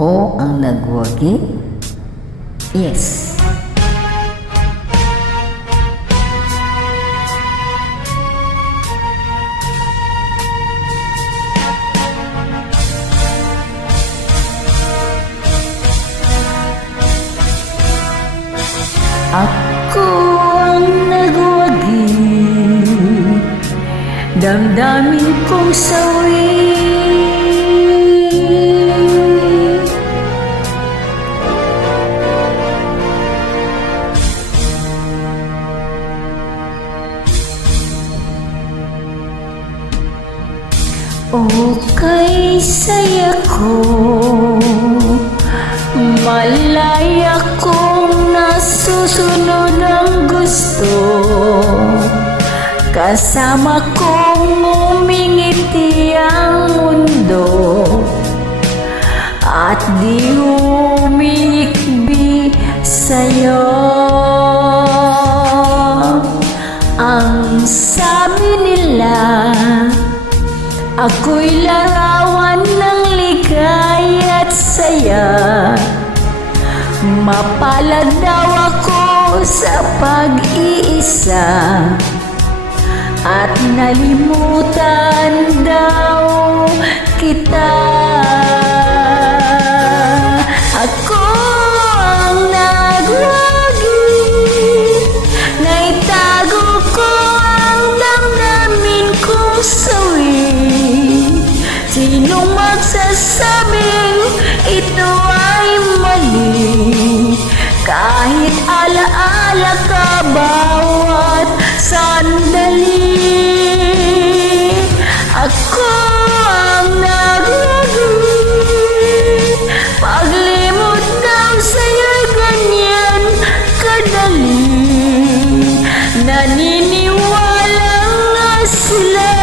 Ako ang nagwagi? Yes. Ako ang nagwagi, damdamin kong sawi. Okay saya ko, malaya kong nasusunod ang gusto, kasama kong umingiti ang mundo, at di umiikbi sa'yo. Ang sabi nila, ako'y larawan ng ligaya at saya. Mapalad daw ako sa pag-iisa, at nalimutan daw kita. Ako ang nagwagi, naitago ko ang damdamin kong sawi. Sinong magsasabing ito ay mali, kahit alaala ka bawat sandali. Ako ang nagwagi, paglimot daw sa'yo'y ganyan kadali. Naniniwala nga sila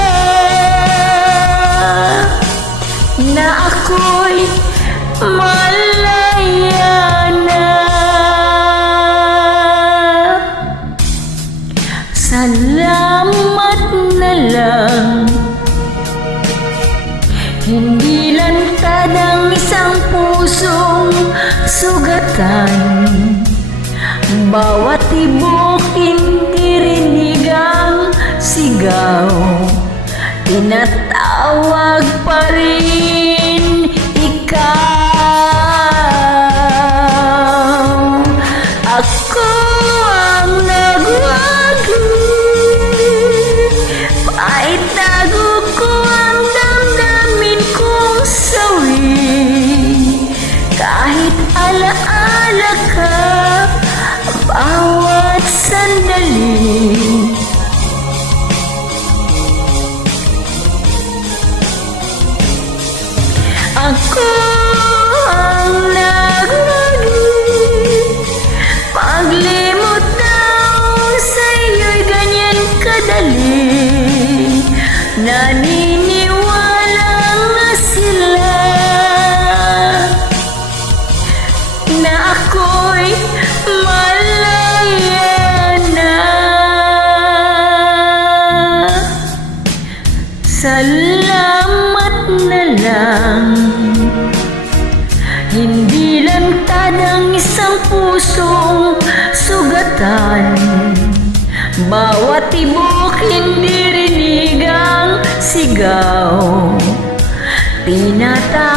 na ako'y malaya na. Salamat na lang, hindi lantad ang isang pusong sugatan. Bawat tibok hindi rinig ang sigaw, tinatawag pa rin ikaw. Ako ang nagwagi, paitago ko ang damdamin kong sawi. Kahit alaala ka bawat sandali, ako ang nagwagi, paglimot daw sa'yo'y ganyan kadali. Naniniwala nga sila na ako'y malaya na. Salamat na lang, hindi lantad ang isang pusong sugatan. Bawat tibok hindi rinig ang sigaw, tinatawag